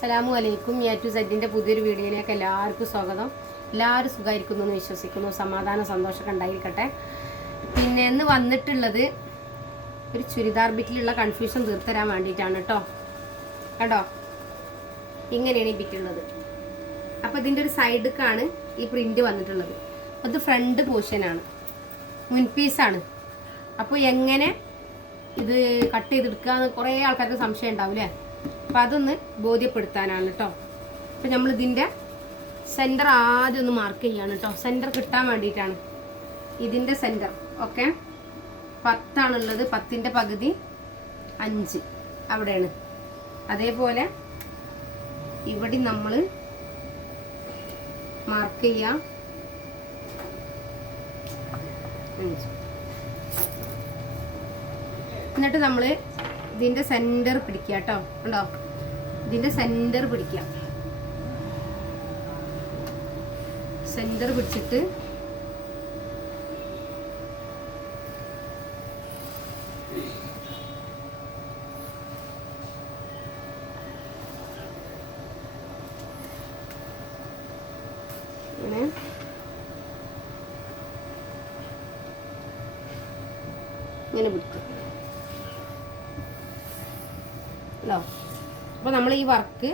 അസ്സലാമു അലൈക്കും. A to സെറ്റിന്റെ പുതിയൊരു വീഡിയോയിലേക്ക് എല്ലാവർക്കും സ്വാഗതം. എല്ലാവരും സുഖമായിരിക്കുന്നു എന്ന് വിശ്വസിക്കുന്നു. സമാധാനം സന്തോഷമൊക്കെ ഉണ്ടായിരിക്കട്ടെ. പിന്നെ ഇന്ന് വന്നിട്ടുള്ളത് ഒരു ചുരിദാർ ബിറ്റിലുള്ള കൺഫ്യൂഷൻ തീർത്തരാൻ വേണ്ടിയിട്ടാണ് കേട്ടോ. കേട്ടോ ഇങ്ങനെയാണ് ഈ ബിറ്റുള്ളത്. അപ്പോൾ ഇതിന്റെ ഒരു സൈഡിക്കാണ് ഈ പ്രിന്റ് വന്നിട്ടുള്ളത്. അത് ഫ്രണ്ട് പോർഷനാണ് മുൻപീസാണ് അപ്പോൾ എങ്ങനെ ഇത് കട്ട് ചെയ്തെടുക്കുക എന്ന് കുറേ ആൾക്കാർക്ക് സംശയം ഉണ്ടാവും അപ്പോൾ അതൊന്ന് ബോധ്യപ്പെടുത്താനാണ് കേട്ടോ അപ്പോൾ നമ്മൾ ഇതിന്റെ സെന്റർ ആദ്യം ഒന്ന് മാർക്ക് ചെയ്യാണ് കേട്ടോ സെന്റർ കിട്ടാൻ വേണ്ടിയിട്ടാണ്. ഇതിന്റെ സെന്റർ ഓക്കെ പത്താണുള്ളത് പത്തിന്റെ പകുതി അഞ്ച്. അവിടെയാണ്. അതേപോലെ ഇവിടെ നമ്മൾ മാർക്ക് ചെയ്യാം. എന്നിട്ട് നമ്മൾ ഇതിന്റെ സെന്റർ പിടിക്കുക കേട്ടോ. ഉണ്ടോ ഇതിന്റെ സെന്റർ പിടിക്കുക. സെന്റർ പിടിച്ചിട്ട് ഇങ്ങനെ. ഇങ്ങനെ പിടിക്കും ഉണ്ടോ അപ്പോൾ ഈ വർക്ക്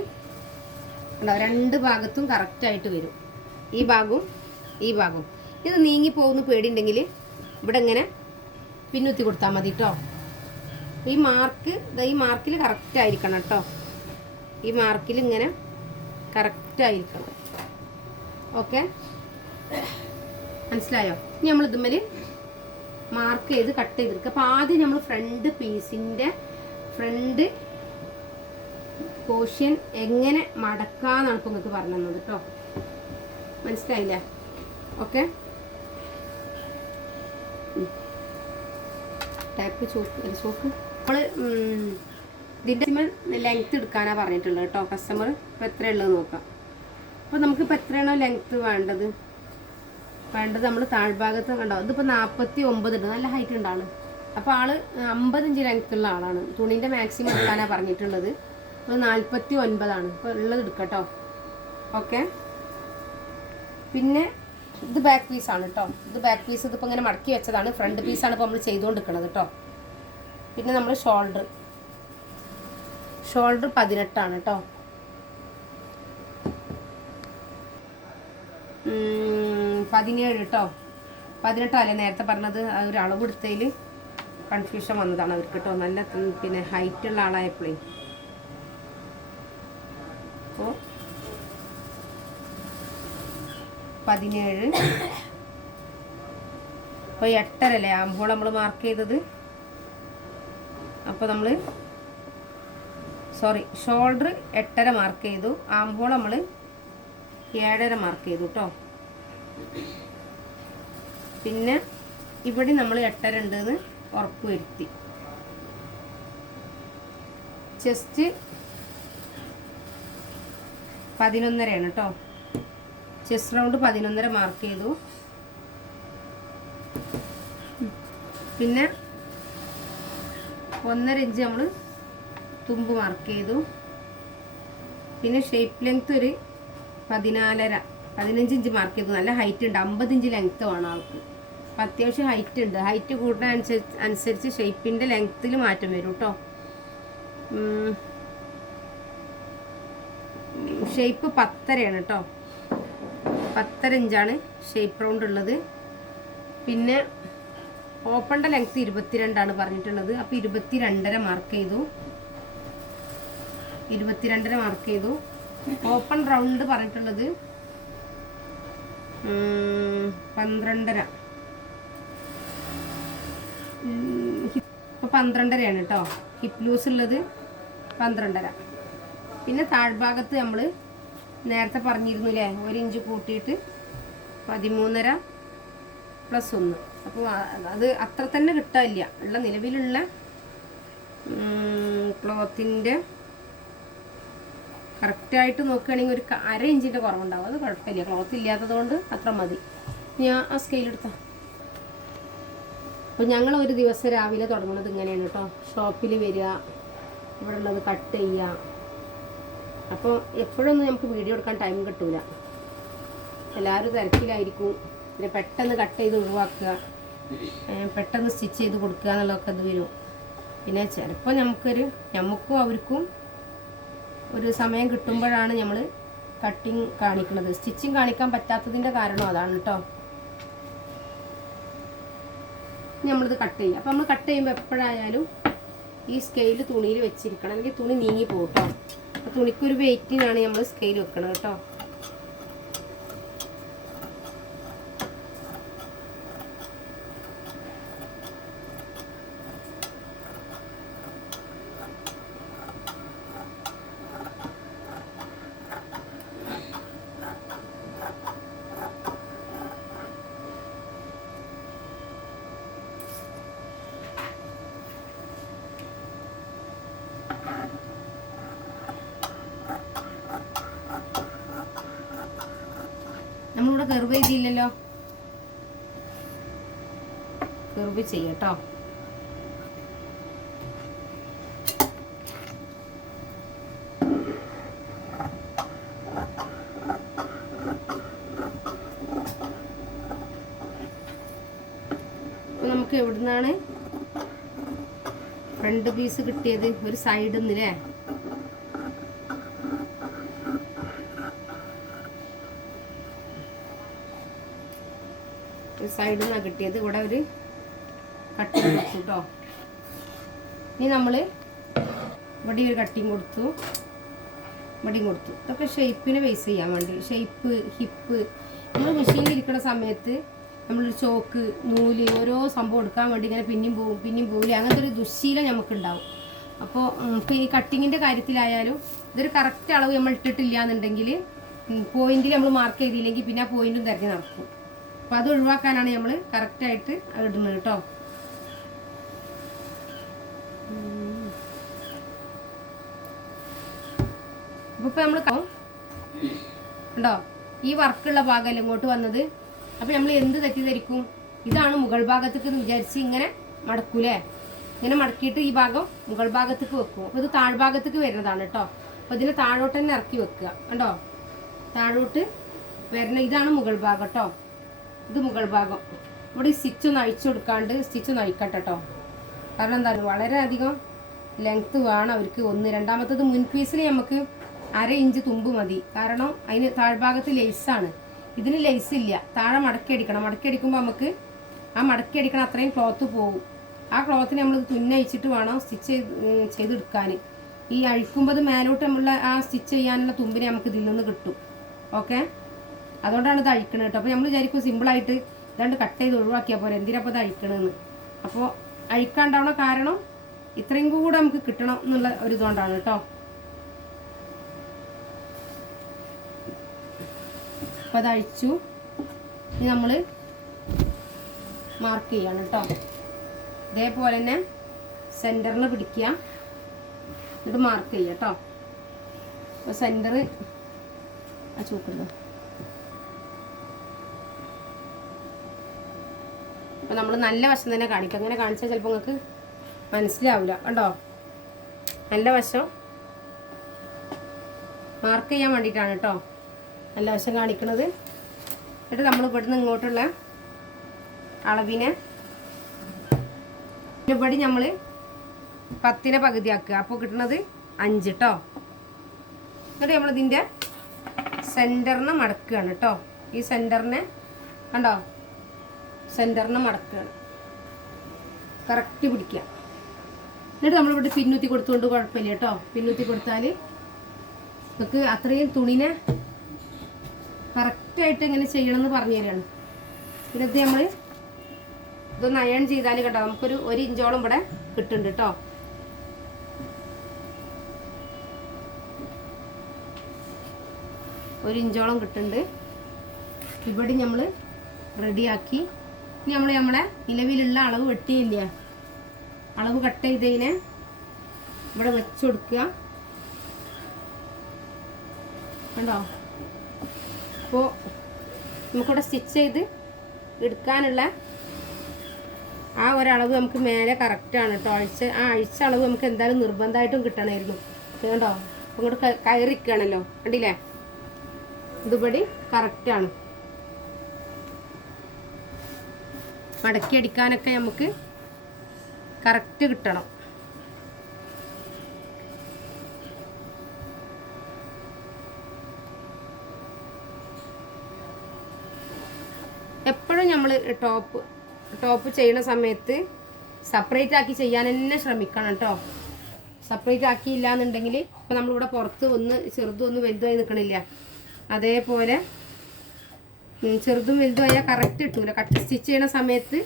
ഉണ്ടോ രണ്ട് ഭാഗത്തും കറക്റ്റായിട്ട് വരും. ഈ ഭാഗവും ഈ ഭാഗവും. ഇത് നീങ്ങി പോകുന്ന പേടിയുണ്ടെങ്കിൽ ഇവിടെ ഇങ്ങനെ പിന്നുത്തി കൊടുത്താൽ മതി കേട്ടോ ഈ മാർക്ക് ഈ മാർക്കിൽ കറക്റ്റ് ആയിരിക്കണം കേട്ടോ ഈ മാർക്കിൽ ഇങ്ങനെ കറക്റ്റ് ആയിരിക്കണം. ഓക്കെ മനസ്സിലായോ? ഇനി നമ്മൾ ഇതുമ്മൽ മാർക്ക് ചെയ്ത് കട്ട് ചെയ്തെടുക്കുക അപ്പോൾ ആദ്യം നമ്മൾ ഫ്രണ്ട് പീസിന്റെ ഫ്രണ്ട് പോർഷൻ എങ്ങനെ മടക്കാന്നാണ് ഇപ്പോൾ നിങ്ങൾക്ക് പറഞ്ഞു തന്നത് കേട്ടോ മനസ്സിലായില്ലേ? ഓക്കെ? Type chalk chalk. നമ്മൾ ലെങ്ത് എടുക്കാനാണ് പറഞ്ഞിട്ടുള്ളത് കേട്ടോ കസ്റ്റമർ ഇപ്പോൾ എത്രയുള്ളത് നോക്കാം. അപ്പോൾ നമുക്കിപ്പോൾ എത്രയാണോ ലെങ്ത് വേണ്ടത്? വേണ്ടത് നമ്മൾ താഴ്ഭാഗത്ത് കണ്ടോ? ഇതിപ്പോൾ നാൽപ്പത്തി ഒമ്പത് ഉണ്ട്. നല്ല ഹൈറ്റ് ഉണ്ട് ആൾ. അപ്പോൾ ആൾ ലെങ്ത് ഉള്ള ആളാണ്. തുണീന്റെ മാക്സിമം എടുക്കാനാണ് പറഞ്ഞിട്ടുള്ളത്. അപ്പോൾ നാൽപ്പത്തി ഒൻപതാണ് ഇപ്പോൾ ഉള്ളത് എടുക്കട്ടോ. ഓക്കെ? പിന്നെ ഇത് ബാക്ക് പീസാണ് കേട്ടോ ഇത് ബാക്ക് പീസ് ഇതിപ്പോൾ ഇങ്ങനെ മടക്കി വെച്ചതാണ്. ഫ്രണ്ട് പീസാണ് ഇപ്പോൾ നമ്മൾ ചെയ്തുകൊണ്ടിരിക്കുന്നത് കേട്ടോ പിന്നെ നമ്മൾ ഷോൾഡർ ഷോൾഡർ പതിനെട്ടാണ് കേട്ടോ പതിനേഴ് കേട്ടോ പതിനെട്ടല്ലേ നേരത്തെ പറഞ്ഞത്? ഒരു അളവ് എടുത്തതിൽ കൺഫ്യൂഷൻ വന്നതാണ് അവർക്ക് കേട്ടോ നല്ല പിന്നെ ഹൈറ്റ് ഉള്ള ആളായപ്പോഴേ അപ്പോൾ പതിനേഴ്. അപ്പോൾ എട്ടരല്ലേ? ആകുമ്പോൾ നമ്മൾ മാർക്ക് ചെയ്തത്. അപ്പോൾ നമ്മൾ സോറി ഷോൾഡർ എട്ടര മാർക്ക് ചെയ്തു. ആകുമ്പോൾ നമ്മൾ ഏഴര മാർക്ക് ചെയ്തു കേട്ടോ പിന്നെ ഇവിടെ നമ്മൾ എട്ടര ഉണ്ടെന്ന് ഉറപ്പ് വരുത്തി ചെസ്റ്റ് പതിനൊന്നരയാണ് കേട്ടോ ചെസ് റൗണ്ട് പതിനൊന്നര മാർക്ക് ചെയ്തു. പിന്നെ ഒന്നര ഇഞ്ച് നമ്മൾ തുമ്പ് മാർക്ക് ചെയ്തു. പിന്നെ ഷേപ്പ് ലെങ്ത് ഒരു പതിനാലര പതിനഞ്ച് ഇഞ്ച് മാർക്ക് ചെയ്തു. നല്ല ഹൈറ്റ് ഉണ്ട്. അമ്പത് ഇഞ്ച് ലെങ്ത്ത് വേണം ആൾക്ക്. അപ്പം അത്യാവശ്യം ഹൈറ്റ് ഉണ്ട്. ഹൈറ്റ് കൂടുന്ന അനുസരിച്ച് അനുസരിച്ച് ഷേപ്പിന്റെ ലെങ്ത്തിൽ മാറ്റം വരും കേട്ടോ ഷേപ്പ് പത്തരയാണ് കേട്ടോ പത്തര ഇഞ്ചാണ് ഷേപ്പ് റൗണ്ട് ഉള്ളത്. പിന്നെ ഓപ്പണിന്റെ ലെങ്ത്ത് ഇരുപത്തിരണ്ടാണ് പറഞ്ഞിട്ടുള്ളത്. അപ്പോൾ ഇരുപത്തിരണ്ടര മാർക്ക് ചെയ്തു. ഇരുപത്തിരണ്ടര മാർക്ക് ചെയ്തു. ഓപ്പൺ റൗണ്ട് പറഞ്ഞിട്ടുള്ളത് പന്ത്രണ്ടര. ഇപ്പോൾ പന്ത്രണ്ടരയാണ് കേട്ടോ ഹിപ്പ് ലൂസ് ഉള്ളത് പന്ത്രണ്ടര. പിന്നെ താഴ്ഭാഗത്ത് നമ്മൾ നേരത്തെ പറഞ്ഞിരുന്നു അല്ലേ ഒരു ഇഞ്ച് കൂട്ടിയിട്ട് പതിമൂന്നര പ്ലസ് ഒന്ന്. അപ്പോൾ അത് അത്ര തന്നെ കിട്ടാനില്ല. ഉള്ള നിലവിലുള്ള ക്ലോത്തിന്റെ കറക്റ്റായിട്ട് നോക്കുകയാണെങ്കിൽ ഒരു അര ഇഞ്ചിന്റെ കുറവുണ്ടാവും. അത് കുഴപ്പമില്ല. ക്ലോത്ത് ഇല്ലാത്തത് കൊണ്ട് അത്ര മതി. ഞാൻ ആ സ്കെയിൽ അപ്പോൾ ഞങ്ങൾ ഒരു ദിവസം രാവിലെ തുടങ്ങുന്നത് ഇങ്ങനെയാണ് കേട്ടോ. ഷോപ്പിൽ വരിക ഇവിടെ ഉള്ളത് കട്ട് ചെയ്യുക. അപ്പോൾ എപ്പോഴൊന്നും നമുക്ക് വീഡിയോ എടുക്കാൻ ടൈം കിട്ടൂല. എല്ലാവരും തിരക്കിലായിരിക്കും. പിന്നെ പെട്ടെന്ന് കട്ട് ചെയ്ത് ഒഴിവാക്കുക. പെട്ടെന്ന് സ്റ്റിച്ച് ചെയ്ത് കൊടുക്കുക എന്നുള്ളതൊക്കെ ഇത് വരും. പിന്നെ ചിലപ്പോൾ നമുക്കൊരു നമുക്കും അവർക്കും ഒരു സമയം കിട്ടുമ്പോഴാണ് നമ്മൾ കട്ടിങ് കാണിക്കുന്നത് സ്റ്റിച്ചിങ് കാണിക്കാൻ പറ്റാത്തതിന്റെ കാരണം അതാണ് കേട്ടോ നമ്മളിത് കട്ട് ചെയ്യും. അപ്പോൾ നമ്മൾ കട്ട് ചെയ്യുമ്പോൾ എപ്പോഴായാലും ഈ സ്കെയിൽ തുണിയിൽ വെച്ചിരിക്കണം. അല്ലെങ്കിൽ തുണി നീങ്ങി പോകട്ടോ തുണിക്കൊരു വെയിറ്റിനാണ് നമ്മൾ സ്കെയിൽ വെക്കണം കേട്ടോ നമ്മളിവിടെ കെർവ് ചെയ്തില്ലല്ലോ കെർവ് ചെയ്യട്ടോ. നമുക്ക് എവിടുന്നാണ്? ഫ്രണ്ട് പീസ് കിട്ടിയത് ഒരു സൈഡിൽ നിന്നല്ലേ സൈഡിൽ നിന്നാണ് കിട്ടിയത്. ഇവിടെ ഒരു കട്ടിങ് കൊടുത്തു കേട്ടോ ഇനി നമ്മൾ ഇവിടെ ഒരു കട്ടിങ് കൊടുത്തു. ഇവിടെയും കൊടുത്തു. ഇതൊക്കെ ഷേപ്പിനെ ബേസ് ചെയ്യാൻ വേണ്ടി. ഷേപ്പ് ഹിപ്പ് നമ്മൾ മെഷീനിൽ ഇരിക്കുന്ന സമയത്ത് നമ്മളൊരു ചോക്ക് നൂൽ ഓരോ സംഭവം എടുക്കാൻ വേണ്ടി ഇങ്ങനെ പിന്നെയും പോവും പിന്നെയും പോവില്ല. അങ്ങനത്തെ ഒരു ദുശ്ശീലം നമുക്കുണ്ടാവും അപ്പോൾ ഇപ്പോൾ ഈ കട്ടിങ്ങിന്റെ കാര്യത്തിലായാലും ഇതൊരു കറക്റ്റ് അളവ് നമ്മൾ ഇട്ടിട്ടില്ല എന്നുണ്ടെങ്കിൽ പോയിന്റിൽ നമ്മൾ മാർക്ക് ചെയ്തില്ലെങ്കിൽ പിന്നെ ആ പോയിന്റും തിരഞ്ഞു നടക്കും. അപ്പോൾ അത് ഒഴിവാക്കാനാണ് നമ്മൾ കറക്റ്റായിട്ട് ഇടുന്നത് കേട്ടോ. അപ്പോൾ നമ്മൾ ഉണ്ടോ ഈ വർക്കുള്ള ഭാഗമല്ല ഇങ്ങോട്ട് വന്നത്. അപ്പോൾ നമ്മൾ എന്ത് തെറ്റിദ്ധരിക്കും? ഇതാണ് മുകൾ ഭാഗത്തേക്ക് എന്ന് വിചാരിച്ച് ഇങ്ങനെ മടക്കൂലേ? ഇങ്ങനെ മടക്കിയിട്ട് ഈ ഭാഗം മുകൾ ഭാഗത്തേക്ക് വെക്കും. അപ്പോൾ ഇത് താഴ്ഭാഗത്തേക്ക് വരുന്നതാണ് കേട്ടോ. അപ്പോൾ ഇതിനെ താഴോട്ട് തന്നെ ഇറക്കി വെക്കുക. കണ്ടോ? താഴോട്ട് വരുന്ന ഇതാണ് മുകൾ ഭാഗം കേട്ടോ. ഇത് മുകൾ ഭാഗം. ഇവിടെ സ്റ്റിച്ച് ഒന്ന് അഴിച്ചു കൊടുക്കാണ്ട് സ്റ്റിച്ച് ഒന്ന് അഴിക്കട്ടെ കേട്ടോ കാരണം എന്താ വളരെയധികം ലെങ്ത്ത് വേണം അവർക്ക്. ഒന്ന് രണ്ടാമത്തത് മുൻ പീസിൽ നമുക്ക് അര ഇഞ്ച് തുമ്പ് മതി. കാരണം അതിന് താഴ്ഭാഗത്ത് ലേസാണ് ഇതിന് ലേസ് ഇല്ല. താഴെ മടക്കി അടിക്കണം. മടക്കി അടിക്കുമ്പോൾ നമുക്ക് ആ മടക്കി അടിക്കണം അത്രയും ക്ലോത്ത് പോകും ആ ക്ലോത്തിന് നമ്മൾ തുന്നയിച്ചിട്ട് വേണം സ്റ്റിച്ച് ചെയ്തെടുക്കാൻ ഈ അഴിക്കുമ്പോൾ മേലോട്ട് നമ്മളുടെ ആ സ്റ്റിച്ച് ചെയ്യാനുള്ള തുമ്പിനെ നമുക്ക് ഇതിൽ നിന്ന് കിട്ടും. ഓക്കെ അതുകൊണ്ടാണ് ഇത് അഴിക്കണത് കേട്ടോ. അപ്പോൾ നമ്മൾ വിചാരിക്കും സിമ്പിളായിട്ട് ഇതാണ്ട് കട്ട് ചെയ്ത് ഒഴിവാക്കിയാൽ പോലെ എന്തിനപ്പോൾ ഇത് അഴിക്കണമെന്ന് അപ്പോൾ അഴിക്കാണ്ടാവണ കാരണം ഇത്രയും കൂടെ നമുക്ക് കിട്ടണം എന്നുള്ള ഒരു ഇതുകൊണ്ടാണ് കേട്ടോ. അപ്പോൾ അത് അഴിച്ചു. ഇനി നമ്മൾ മാർക്ക് ചെയ്യാണ് കേട്ടോ. ഇതേപോലെ തന്നെ സെന്ററിൽ പിടിക്കുക. എന്നിട്ട് മാർക്ക് ചെയ്യുക കേട്ടോ. അപ്പോൾ സെന്റർ ആ അപ്പോൾ നമ്മൾ നല്ല വശം തന്നെ കാണിക്കും. അങ്ങനെ കാണിച്ചാൽ ചിലപ്പോൾ നിങ്ങൾക്ക് മനസ്സിലാവില്ല കണ്ടോ? നല്ല വശം മാർക്ക് ചെയ്യാൻ വേണ്ടിയിട്ടാണ് കേട്ടോ നല്ല വശം കാണിക്കുന്നത് എന്നിട്ട് നമ്മൾ ഇവിടുന്ന് ഇങ്ങോട്ടുള്ള അളവിനെ ഇവിടെ നമ്മൾ പത്തിനെ പകുതിയാക്കുക. അപ്പോൾ കിട്ടുന്നത് അഞ്ച് കേട്ടോ എന്നിട്ട് നമ്മളിതിന്റെ സെന്ററിനെ മടക്കുകയാണ് കേട്ടോ ഈ സെന്ററിനെ കണ്ടോ? സെന്ററിന് മടക്കുകയാണ് കറക്റ്റ് പിടിക്കുക. എന്നിട്ട് നമ്മളിവിടെ പിന്നുത്തി കൊടുത്തുകൊണ്ട് കുഴപ്പമില്ല കേട്ടോ. പിന്നുത്തി കൊടുത്താൽ നമുക്ക് അത്രയും തുണിനെ കറക്റ്റായിട്ട് എങ്ങനെ ചെയ്യണമെന്ന് പറഞ്ഞു തരികയാണ് ഇതിനകത്ത് നമ്മൾ ഇതൊന്ന് അയൺ ചെയ്താൽ കേട്ടോ നമുക്കൊരു ഒരു ഇഞ്ചോളം ഇവിടെ കിട്ടുന്നുണ്ട് കേട്ടോ. ഒരു ഇഞ്ചോളം കിട്ടുന്നുണ്ട്. ഇവിടെ നമ്മൾ റെഡിയാക്കി ഇനി നമ്മൾ നമ്മുടെ നിലവിലുള്ള അളവ് വെട്ടിയില്ല? അളവ് കട്ട് ചെയ്തതിനെ ഇവിടെ വെച്ച് കൊടുക്കുക. കണ്ടോ? അപ്പോൾ നമുക്കിവിടെ സ്റ്റിച്ച് ചെയ്ത് എടുക്കാനുള്ള ആ ഒരളവ് നമുക്ക് മേലെ കറക്റ്റാണ് കേട്ടോ. അഴിച്ച ആ അഴിച്ച അളവ് നമുക്ക് എന്തായാലും നിർബന്ധമായിട്ടും കിട്ടണമായിരുന്നു. കേട്ടോ കണ്ടോ? അപ്പം ഇങ്ങോട്ട് കയറിക്കുകയാണല്ലോ കണ്ടില്ലേ? ഇതുപടി കറക്റ്റാണ് മടക്കി അടിക്കാനൊക്കെ നമുക്ക് കറക്റ്റ് കിട്ടണം. എപ്പോഴും നമ്മൾ ടോപ്പ് ടോപ്പ് ചെയ്യുന്ന സമയത്ത് സെപ്പറേറ്റ് ആക്കി ചെയ്യാൻ തന്നെ ശ്രമിക്കണം കേട്ടോ സെപ്പറേറ്റ് ആക്കിയില്ല എന്നുണ്ടെങ്കിൽ ഇപ്പം നമ്മളിവിടെ പുറത്ത് ഒന്ന് ചെറുതും ഒന്ന് നിൽക്കണില്ല അതേപോലെ ചെറുതും വലുതുമായ കറക്റ്റ് കിട്ടൂല. കട്ട് സ്റ്റിച്ച് ചെയ്യണ സമയത്ത്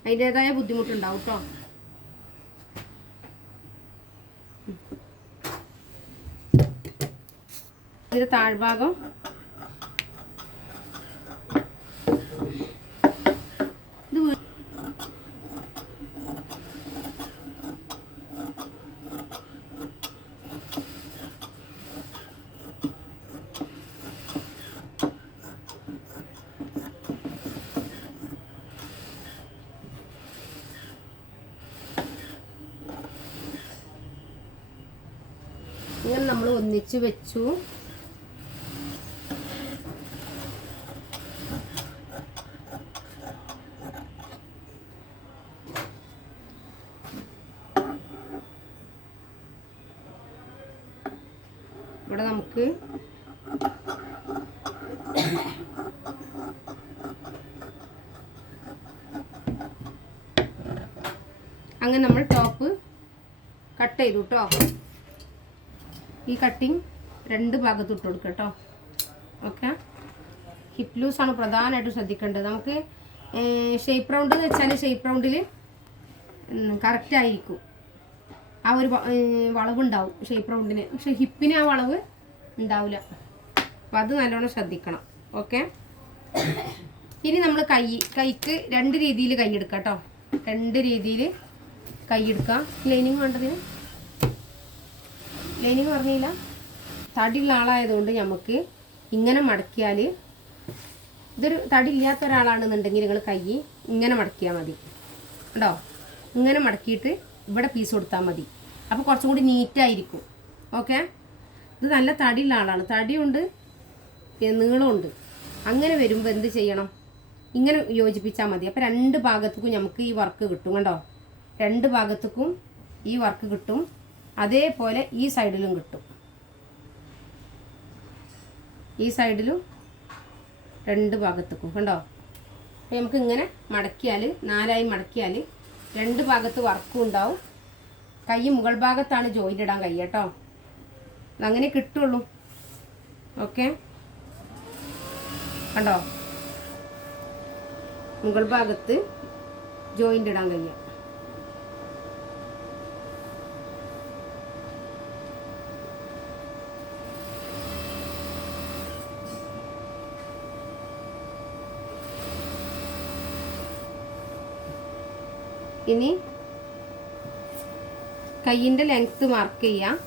അതിന്റെതായ ബുദ്ധിമുട്ടുണ്ടാവും കേട്ടോ ഇതിന്റെ താഴ്ഭാഗം ഇത് വീ- ഇങ്ങനെ ഒന്നിച്ച് വെച്ചു. ഇവിടെ നമുക്ക് അങ്ങനെ നമ്മൾ ടോപ്പ് കട്ട് ചെയ്തു കേട്ടോ ഈ കട്ടിങ് രണ്ട് ഭാഗത്ത് ഇട്ട് കൊടുക്കുക കേട്ടോ ഓക്കെ ഹിപ്പ് ലൂസാണ് പ്രധാനമായിട്ടും ശ്രദ്ധിക്കേണ്ടത്. നമുക്ക് ഷേപ്പ് റൗണ്ട് എന്ന് വെച്ചാൽ ഷേപ്പ് റൗണ്ടിൽ കറക്റ്റ് ആയിരിക്കും. ആ ഒരു വളവുണ്ടാവും ഷേപ്പ് റൗണ്ടിന് പക്ഷെ ഹിപ്പിന് ആ വളവ് ഉണ്ടാവില്ല. അപ്പം അത് നല്ലോണം ശ്രദ്ധിക്കണം. ഓക്കെ ഇനി നമ്മൾ കൈ കൈക്ക് രണ്ട് രീതിയിൽ കൈ എടുക്കാം കേട്ടോ രണ്ട് രീതിയിൽ കൈ എടുക്കാം. ലൈനിങ് വേണ്ടതിന്? ലൈനിങ് പറഞ്ഞില്ല. തടിയുള്ള ആളായതുകൊണ്ട് നമുക്ക് ഇങ്ങനെ മടക്കിയാൽ ഇതൊരു തടി ഇല്ലാത്ത ഒരാളാണെന്നുണ്ടെങ്കിൽ നിങ്ങൾ കൈ ഇങ്ങനെ മടക്കിയാൽ മതി. കേട്ടോ ഇങ്ങനെ മടക്കിയിട്ട് ഇവിടെ പീസ് കൊടുത്താൽ മതി. അപ്പോൾ കുറച്ചും കൂടി നീറ്റായിരിക്കും ഓക്കെ ഇത് നല്ല തടിയുള്ള ആളാണ്. തടിയുണ്ട് നീളമുണ്ട് അങ്ങനെ വരുമ്പോൾ എന്ത് ചെയ്യണം? ഇങ്ങനെ യോജിപ്പിച്ചാൽ മതി. അപ്പോൾ രണ്ട് ഭാഗത്തേക്കും നമുക്ക് ഈ വർക്ക് കിട്ടും. കണ്ടോ? രണ്ട് ഭാഗത്തേക്കും ഈ വർക്ക് കിട്ടും. അതേപോലെ ഈ സൈഡിലും കിട്ടും. ഈ സൈഡിലും രണ്ട് ഭാഗത്തേക്കും കണ്ടോ? അപ്പോൾ നമുക്ക് ഇങ്ങനെ മടക്കിയാൽ നാലായി മടക്കിയാൽ രണ്ട് ഭാഗത്ത് വർക്കും ഉണ്ടാവും. കൈ മുകൾ ഭാഗത്താണ് ജോയിന്റ് ഇടാൻ കൈ കേട്ടോ. അങ്ങനെ കിട്ടുള്ളൂ. ഓക്കെ കണ്ടോ? മുകൾ ഭാഗത്ത് ജോയിന്റ് ഇടാൻ കഴിയുക. ഇനി കയ്യിന്റെ ലെങ്ത്ത് മാർക്ക് ചെയ്യാം.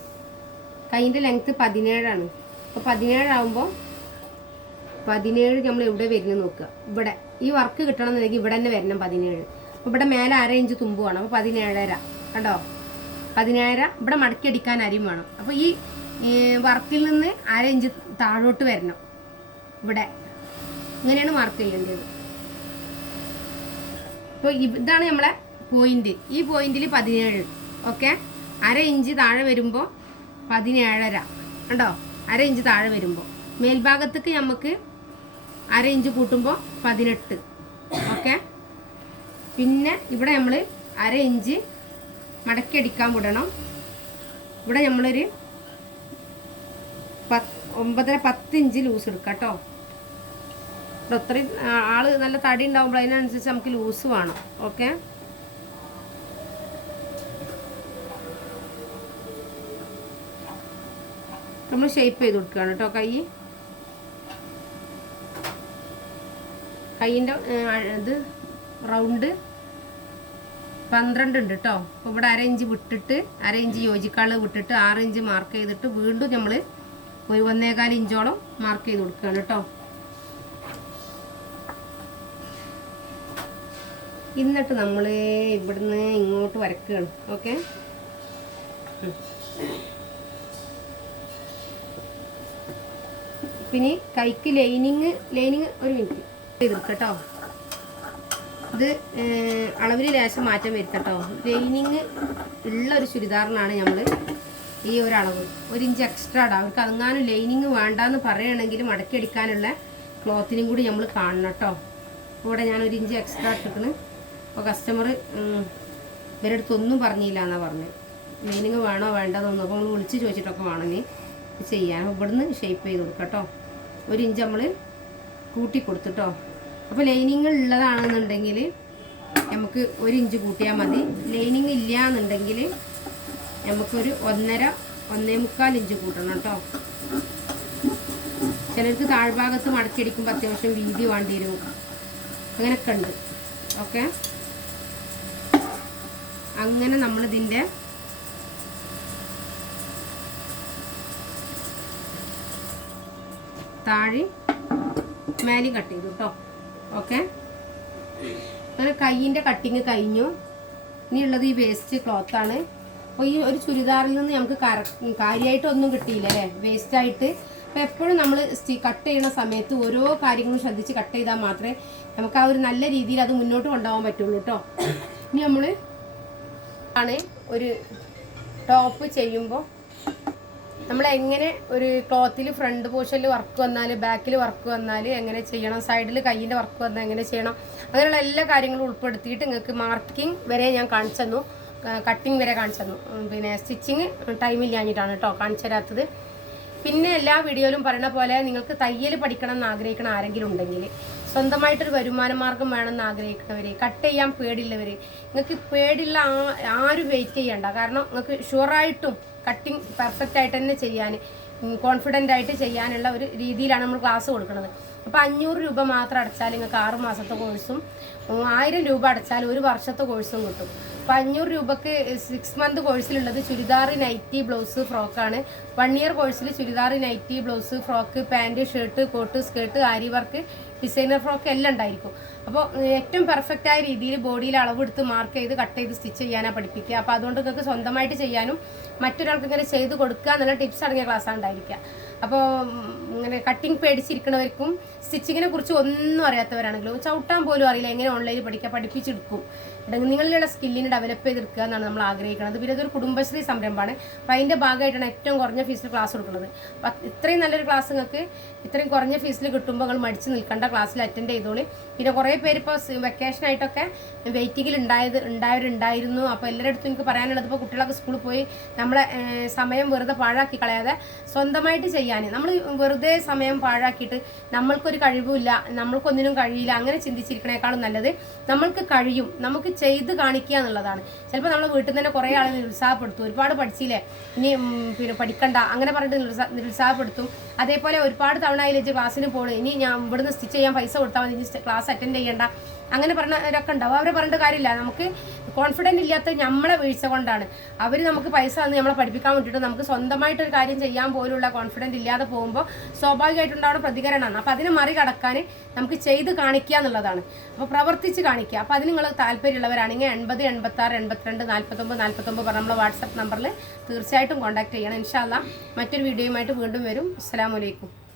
കയ്യിന്റെ ലെങ്ത്ത് പതിനേഴാണ്. അപ്പോൾ പതിനേഴാവുമ്പോൾ പതിനേഴ് നമ്മൾ എവിടെ വരുന്നത് നോക്കുക. ഇവിടെ. ഈ വർക്ക് കിട്ടണം എന്നുണ്ടെങ്കിൽ ഇവിടെ തന്നെ വരണം പതിനേഴ്. അപ്പോൾ ഇവിടെ മേലെ അര ഇഞ്ച് തുമ്പ് വേണം. അപ്പോൾ പതിനേഴര. കണ്ടോ? പതിനേഴര. ഇവിടെ മടക്കി അടിക്കാൻ അരിയും വേണം. അപ്പോൾ ഈ വർക്കിൽ നിന്ന് അര ഇഞ്ച് താഴോട്ട് വരണം. ഇവിടെ. ഇങ്ങനെയാണ് മാർക്ക് ചെയ്യേണ്ടത്. അപ്പോൾ ഇതാണ് നമ്മളെ പോയിന്റ്. ഈ പോയിന്റിൽ പതിനേഴ്. ഓക്കെ? അര ഇഞ്ച് താഴെ വരുമ്പോൾ പതിനേഴര. കണ്ടോ? അര ഇഞ്ച് താഴെ വരുമ്പോൾ മേൽഭാഗത്തേക്ക് നമുക്ക് അര ഇഞ്ച് കൂട്ടുമ്പോൾ പതിനെട്ട്. ഓക്കെ? പിന്നെ ഇവിടെ നമ്മൾ അര ഇഞ്ച് മടക്കി അടിക്കാൻ വിടണം. ഇവിടെ നമ്മളൊരു പത്ത് ഒമ്പതര പത്ത് ഇഞ്ച് ലൂസ് എടുക്കാം കേട്ടോ. ഇവിടെ അത്രയും ആൾ നല്ല തടി ഉണ്ടാകുമ്പോൾ അതിനനുസരിച്ച് നമുക്ക് ലൂസ് വേണം. ഓക്കെ? നമ്മൾ ഷേപ്പ് ചെയ്ത് കൊടുക്കുകയാണ് കേട്ടോ കൈ. കൈയിന്റെ ഇത് റൗണ്ട് പന്ത്രണ്ട് ഉണ്ട് കേട്ടോ. അപ്പോൾ ഇവിടെ അര ഇഞ്ച് വിട്ടിട്ട് അര ഇഞ്ച് യോജിക്കാൾ വിട്ടിട്ട് ആറ് ഇഞ്ച് മാർക്ക് ചെയ്തിട്ട് വീണ്ടും നമ്മൾ ഒരു ഒന്നേകാൽ ഇഞ്ചോളം മാർക്ക് ചെയ്ത് കൊടുക്കുകയാണ് കേട്ടോ. എന്നിട്ട് നമ്മൾ ഇവിടുന്ന് ഇങ്ങോട്ട് വരക്കുകയാണ്. ഓക്കെ? പിന്നെ കൈക്ക് ലൈനിങ് ലൈനിങ് ഒരു മിനിറ്റ്. ഇത് കേട്ടോ. ഇത് അളവിൽ ലേശം മാറ്റം വരുത്തട്ടോ ലൈനിങ് ഉള്ള ഒരു ചുരിദാറിനാണ് നമ്മൾ ഈ ഒരു അളവ്. ഒരു ഇഞ്ച് എക്സ്ട്രാ ഇടാം. അവർക്ക് അതങ്ങാനും ലൈനിങ് വേണ്ടാന്ന് പറയുകയാണെങ്കിൽ മടക്കി അടിക്കാനുള്ള ക്ലോത്തിനും കൂടി നമ്മൾ കാണണം കേട്ടോ. ഇവിടെ ഞാൻ ഒരു ഇഞ്ച് എക്സ്ട്രാ ഇട്ടിക്കണ് അപ്പോൾ കസ്റ്റമർ ഇവരടുത്ത് ഒന്നും പറഞ്ഞില്ല എന്നാണ് പറഞ്ഞത് ലൈനിങ് വേണോ വേണ്ടതൊന്നും അപ്പോൾ നമ്മൾ വിളിച്ച് ചോദിച്ചിട്ടൊക്കെ വേണമെങ്കിൽ ചെയ്യാൻ. അപ്പോൾ ഇവിടുന്ന് ഷേപ്പ് ചെയ്ത് കൊടുക്കാം കേട്ടോ. ഒരു ഇഞ്ച് നമ്മൾ കൂട്ടി കൊടുത്തുട്ടോ. അപ്പോൾ ലൈനിങ് ഉള്ളതാണെന്നുണ്ടെങ്കിൽ നമുക്ക് ഒരു ഇഞ്ച് കൂട്ടിയാൽ മതി. ലൈനിങ് ഇല്ല എന്നുണ്ടെങ്കിൽ നമുക്കൊരു ഒന്നര ഒന്നേ മുക്കാൽ ഇഞ്ച് കൂട്ടണം കേട്ടോ. ചിലർക്ക് താഴ്ഭാഗത്ത് മടക്കിയടിക്കുമ്പോൾ അത്യാവശ്യം വീതി വേണ്ടി വരും. അങ്ങനെയൊക്കെ ഉണ്ട്. ഓക്കെ? അങ്ങനെ നമ്മളിതിന്റെ താഴെ മേലെയും കട്ട് ചെയ്തു കേട്ടോ ഓക്കെ അങ്ങനെ കൈയിന്റെ കട്ടിങ് കഴിഞ്ഞു. ഇനിയുള്ളത് ഈ വേസ്റ്റ് ക്ലോത്താണ് അപ്പോൾ ഈ ഒരു ചുരിദാറിൽ നിന്ന് നമുക്ക് കര കാര്യമായിട്ടൊന്നും കിട്ടിയില്ല അല്ലേ? വേസ്റ്റായിട്ട് അപ്പോൾ എപ്പോഴും നമ്മൾ കട്ട് ചെയ്യുന്ന സമയത്ത് ഓരോ കാര്യങ്ങളും ശ്രദ്ധിച്ച് കട്ട് ചെയ്താൽ മാത്രമേ നമുക്ക് ആ ഒരു നല്ല രീതിയിൽ അത് മുന്നോട്ട് കൊണ്ടുപോകാൻ പറ്റുള്ളൂ കേട്ടോ ഇനി നമ്മൾ ആണ് ഒരു ടോപ്പ് ചെയ്യുമ്പോൾ നമ്മൾ എങ്ങനെ ഒരു ക്ലോത്തിൽ ഫ്രണ്ട് പോർഷനിൽ വർക്ക് വന്നാൽ ബാക്കിൽ വർക്ക് വന്നാൽ എങ്ങനെ ചെയ്യണം സൈഡിൽ കയ്യിന്റെ വർക്ക് വന്നാൽ എങ്ങനെ ചെയ്യണം അങ്ങനെയുള്ള എല്ലാ കാര്യങ്ങളും ഉൾപ്പെടുത്തിയിട്ട് നിങ്ങൾക്ക് മാർക്കിംഗ് വരെ ഞാൻ കാണിച്ചു തന്നു. കട്ടിങ് വരെ കാണിച്ചു തന്നു. പിന്നെ സ്റ്റിച്ചിങ് ടൈമില്ലാഞ്ഞിട്ടാണ് കേട്ടോ കാണിച്ചു തരാത്തത്. പിന്നെ എല്ലാ വീഡിയോയിലും പറയുന്ന പോലെ നിങ്ങൾക്ക് തയ്യൽ പഠിക്കണം എന്ന് ആഗ്രഹിക്കണം ആരെങ്കിലും ഉണ്ടെങ്കിൽ സ്വന്തമായിട്ടൊരു വരുമാന മാർഗം വേണമെന്ന് ആഗ്രഹിക്കുന്നവർ കട്ട് ചെയ്യാൻ പേടിയുള്ളവർ നിങ്ങൾക്ക് പേടിയുള്ള ആരും വെയിറ്റ് ചെയ്യണ്ട. കാരണം നിങ്ങൾക്ക് ഷുവറായിട്ടും കട്ടിങ് പെർഫെക്റ്റ് ആയിട്ട് തന്നെ ചെയ്യാൻ കോൺഫിഡന്റ് ആയിട്ട് ചെയ്യാനുള്ള ഒരു രീതിയിലാണ് നമ്മൾ ക്ലാസ് കൊടുക്കുന്നത്. അപ്പോൾ അഞ്ഞൂറ് രൂപ മാത്രം അടച്ചാൽ നിങ്ങൾക്ക് ആറ് മാസത്തെ കോഴ്സും ആയിരം രൂപ അടച്ചാൽ ഒരു വർഷത്തെ കോഴ്സും കിട്ടും. അപ്പോൾ അഞ്ഞൂറ് രൂപക്ക് സിക്സ് മന്ത് കോഴ്സിലുള്ളത് ചുരിദാർ നൈറ്റി ബ്ലൗസ് ഫ്രോക്കാണ്. വൺ ഇയർ കോഴ്സിൽ churidar nightie blouse frock pant shirt coat skirt aari work designer frock എല്ലാം ഉണ്ടായിരിക്കും. അപ്പോൾ ഏറ്റവും പെർഫെക്റ്റ് ആയ രീതിയിൽ ബോഡിയിൽ അളവെടുത്ത് മാർക്ക് ചെയ്ത് കട്ട് ചെയ്ത് സ്റ്റിച്ച് ചെയ്യാനാണ് പഠിപ്പിക്കുക. അപ്പോൾ അതുകൊണ്ട് നിങ്ങൾക്ക് സ്വന്തമായിട്ട് ചെയ്യാനും മറ്റൊരാൾക്ക് ഇങ്ങനെ ചെയ്ത് കൊടുക്കുക എന്നുള്ള ടിപ്സ് അടങ്ങിയ ക്ലാസ്സാണ് ഉണ്ടായിരിക്കുക. അപ്പോൾ ഇങ്ങനെ കട്ടിങ് പേടിച്ചിരിക്കുന്നവർക്കും സ്റ്റിച്ചിങ്ങിനെ കുറിച്ച് ഒന്നും അറിയാത്തവരാണെങ്കിലും ചവിട്ടാൻ പോലും അറിയില്ല. എങ്ങനെ ഓൺലൈനിൽ പഠിക്കുക പഠിപ്പിച്ചെടുക്കും. നിങ്ങളിലുള്ള സ്കില്ലിനെ ഡെവലപ്പ് ചെയ്തെടുക്കുക എന്നാണ് നമ്മൾ ആഗ്രഹിക്കുന്നത്. പിന്നെ ഇതൊരു കുടുംബശ്രീ സംരംഭമാണ്. അപ്പം അതിന്റെ ഭാഗമായിട്ടാണ് ഏറ്റവും കുറഞ്ഞ ഫീസിൽ ക്ലാസ് കൊടുക്കുന്നത്. അപ്പം ഇത്രയും നല്ലൊരു ക്ലാസ് നിങ്ങൾക്ക് ഇത്രയും കുറഞ്ഞ ഫീസിൽ കിട്ടുമ്പോൾ നിങ്ങൾ മടിച്ച് നിൽക്കേണ്ട ക്ലാസ്സിൽ അറ്റൻഡ് ചെയ്തോളി. പിന്നെ കുറേ പേര് ഇപ്പോൾ വെക്കേഷനായിട്ടൊക്കെ വെയിറ്റിങ്ങിൽ ഉണ്ടായത് ഉണ്ടായവരുണ്ടായിരുന്നു. അപ്പോൾ എല്ലാവരുടെ അടുത്തും എനിക്ക് പറയാനുള്ളത് ഇപ്പോൾ കുട്ടികളൊക്കെ സ്കൂളിൽ പോയി നമ്മളെ സമയം വെറുതെ പാഴാക്കി കളയാതെ സ്വന്തമായിട്ട് ചെയ്യാൻ. നമ്മൾ വെറുതെ സമയം പാഴാക്കിയിട്ട് നമ്മൾക്കൊരു കഴിവുമില്ല നമ്മൾക്കൊന്നിനും കഴിയില്ല അങ്ങനെ ചിന്തിച്ചിരിക്കണേക്കാളും നല്ലത് നമ്മൾക്ക് കഴിയും നമുക്ക് ചെയ്ത് കാണിക്കുക എന്നുള്ളതാണ്. ചിലപ്പോൾ നമ്മൾ വീട്ടിൽ തന്നെ കുറേ ആളെ നിരുത്സാഹപ്പെടുത്തും. ഒരുപാട് പഠിച്ചില്ലേ? ഇനി പിന്നെ പഠിക്കണ്ട അങ്ങനെ പറഞ്ഞിട്ട് നിരുത്സാ നിരുത്സാഹപ്പെടുത്തും. അതേപോലെ ഒരുപാട് തവണ അതിലേക്ക് ക്ലാസ്സിന് പോകണം ഇനി ഞാൻ ഇവിടുന്ന് സ്റ്റിച്ച് ചെയ്യാൻ പൈസ കൊടുത്താൽ മതി. ക്ലാസ് അറ്റൻഡ് ചെയ്യണ്ട. അങ്ങനെ പറഞ്ഞവരൊക്കെ ഉണ്ടാവും. അവരെ പറഞ്ഞിട്ട് കാര്യമില്ല. നമുക്ക് കോൺഫിഡന്റ് ഇല്ലാത്ത നമ്മളെ വീഴ്ച കൊണ്ടാണ്. അവർ നമുക്ക് പൈസ തന്ന് നമ്മളെ പഠിപ്പിക്കാൻ വേണ്ടിയിട്ട് നമുക്ക് സ്വന്തമായിട്ടൊരു കാര്യം ചെയ്യാൻ പോലുള്ള കോൺഫിഡന്റ് ഇല്ലാതെ പോകുമ്പോൾ സ്വാഭാവികമായിട്ടുണ്ടാവുന്ന പ്രതികരണമാണ്. അപ്പോൾ അതിനെ മറികടക്കാൻ നമുക്ക് ചെയ്ത് കാണിക്കുക എന്നുള്ളതാണ്. അപ്പോൾ പ്രവർത്തിച്ച് കാണിക്കുക. അപ്പോൾ അതിന് നിങ്ങൾ താല്പര്യമുള്ളവരാണെങ്കിൽ എൺപത് എൺപത്താറ് എൺപത്തിരണ്ട് നാൽപ്പത്തൊമ്പത് നാൽപ്പത്തൊമ്പത് പറഞ്ഞ നമ്മളെ വാട്സപ്പ് നമ്പറിൽ തീർച്ചയായിട്ടും കോൺടാക്ട് ചെയ്യണം. ഇൻഷാല്ല മറ്റൊരു വീഡിയോയുമായിട്ട് വീണ്ടും വരും. അസ്സാം വലൈക്കും